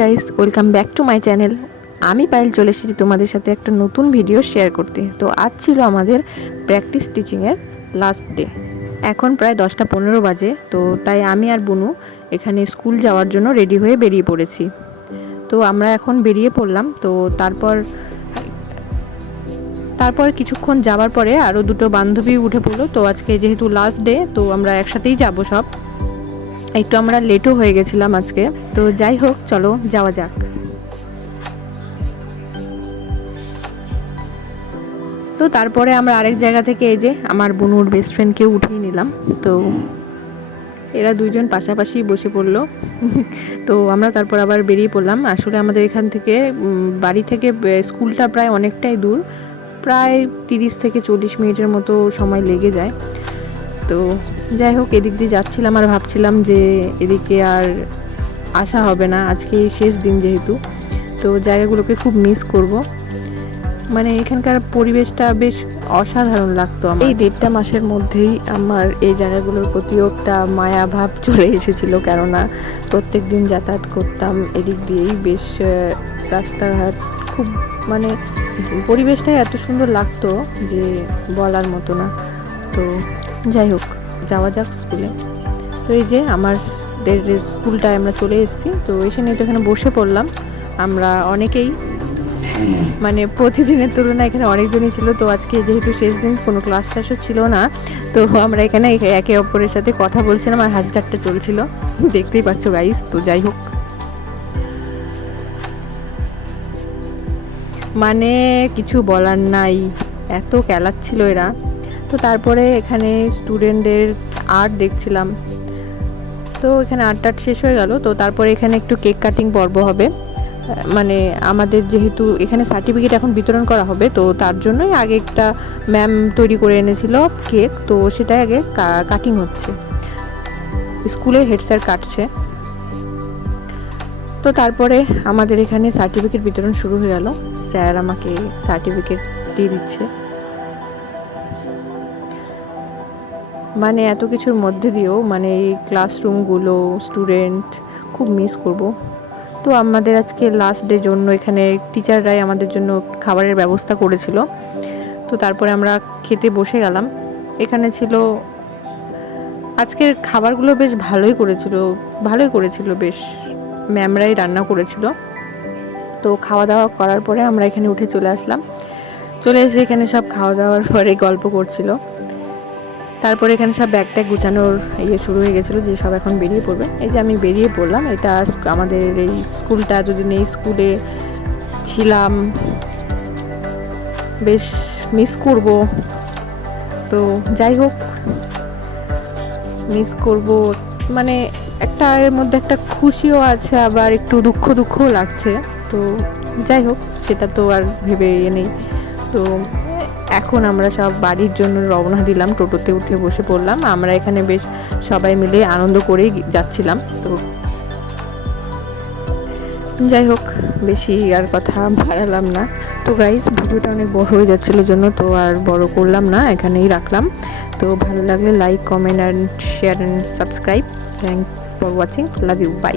Guys, welcome back to my channel. আমি পায়েল চলে এসেছি তোমাদের সাথে একটা নতুন ভিডিও শেয়ার করতে। তো আজ ছিল আমাদের প্র্যাকটিস টিচিংয়ের লাস্ট ডে। এখন প্রায় 10টা 15 বাজে। তো তাই আমি আর বুনু এখানে স্কুল যাওয়ার জন্য রেডি হয়ে বেরিয়ে পড়েছি। তো আমরা এখন বেরিয়ে পড়লাম। তো তারপর কিছুক্ষণ যাওয়ার পরে আরও দুটো বান্ধবী উঠে পড়লো। তো আজকে যেহেতু লাস্ট ডে, তো আমরা একসাথেই যাবো সব। একটু আমরা লেটও হয়ে গেছিলাম আজকে। তো যাই হোক, চলো যাওয়া যাক। তো তারপরে আমরা আরেক জায়গা থেকে এই যে আমার বোনুর বেস্ট ফ্রেন্ডকেও উঠিয়ে নিলাম। তো এরা দুইজন পাশাপাশি বসে পড়লো। তো আমরা তারপর আবার বেরিয়ে পড়লাম। আসলে আমাদের এখান থেকে বাড়ি থেকে স্কুলটা প্রায় অনেকটাই দূর, প্রায় 30 থেকে 40 মিনিটের মতো সময় লেগে যায়। তো যাই হোক, এদিক দিয়ে যাচ্ছিলাম আর ভাবছিলাম যে এদিকে আর আসা হবে না, আজকে শেষ দিন যেহেতু। তো জায়গাগুলোকে খুব মিস করব। মানে এখানকার পরিবেশটা বেশ অসাধারণ লাগতো আমার। এই 1.5 মাসের মধ্যেই আমার এই জায়গাগুলোর প্রতিও একটা মায়া ভাব চলে এসেছিল, কেননা প্রত্যেক দিন যাতায়াত করতাম এদিক দিয়েই। বেশ রাস্তাঘাট খুব, মানে পরিবেশটাই এত সুন্দর লাগতো যে বলার মতো না। তো যাই হোক, যাওয়া যাক স্কুলে। তো এই যে আমাদের স্কুলটায় আমরা চলে এসেছি। তো এসে নিয়ে তো এখানে বসে পড়লাম। আমরা অনেকেই, মানে প্রতিদিনের তুলনায় এখানে অনেকজনই ছিল। তো আজকে যেহেতু শেষ দিন, কোনো ক্লাস টাসও ছিল না। তো আমরা এখানে একে অপরের সাথে কথা বলছিলাম আর হাসি ঠাট্টা চলছিল, দেখতেই পাচ্ছ গাইস। তো যাই হোক, মানে কিছু বলার নাই, এত খেলাচ্ছিল এরা। তো তারপরে এখানে স্টুডেন্টদের আর্ট দেখছিলাম। তো এখানে আর্ট শেষ হয়ে গেল। তো তারপরে এখানে একটু কেক কাটিং পর্ব হবে। মানে আমাদের যেহেতু এখানে সার্টিফিকেট এখন বিতরণ করা হবে, তো তার জন্যই আগে একটা ম্যাম তৈরি করে এনেছিল কেক। তো সেটাই আগে কাটিং হচ্ছে, স্কুলের হেড স্যার কাটছে। তো তারপরে আমাদের এখানে সার্টিফিকেট বিতরণ শুরু হয়ে গেল। স্যার আমাকে সার্টিফিকেট দিয়ে দিচ্ছে। মানে এত কিছুর মধ্যে দিয়েও মানে এই ক্লাসরুমগুলো, স্টুডেন্ট খুব মিস করব। তো আমাদের আজকে লাস্ট ডে জন্য এখানে টিচাররাই আমাদের জন্য খাবারের ব্যবস্থা করেছিল। তো তারপরে আমরা খেতে বসে গেলাম। এখানে ছিল আজকের খাবারগুলো বেশ ভালোই করেছিল বেশ, ম্যামরাই রান্না করেছিল। তো খাওয়া দাওয়া করার পরে আমরা এখানে উঠে চলে আসলাম। চলে এসে এখানে সব খাওয়া দাওয়ার পরে গল্প করছিল। তারপরে এখানে সব ব্যাগ ট্যাগ গুছানোর শুরু হয়ে গেছিলো যে সব এখন বেরিয়ে পড়বে। এই যে আমি বেরিয়ে পড়লাম। এটা আমাদের এই স্কুলটা, এতদিন এই স্কুলে ছিলাম, বেশ মিস করব। তো যাই হোক, মিস করব, মানে একটা এর মধ্যে একটা খুশিও আছে, আবার একটু দুঃখও লাগছে। তো যাই হোক, সেটা তো আর ভেবে নেই। তো এখন আমরা সব বাড়ির জন্য রওনা দিলাম, টোটোতে উঠে বসে পড়লাম। আমরা এখানে বেশ সবাই মিলে আনন্দ করেই যাচ্ছিলাম। তো যাই হোক, বেশি আর কথা বাড়ালাম না। তো গাইজ, ভিডিওটা অনেক বড় হয়ে যাচ্ছিলো জন্য তো আর বড় করলাম না, এখানেই রাখলাম। তো ভালো লাগলে like, comment and share and subscribe. Thanks for watching, love you, by.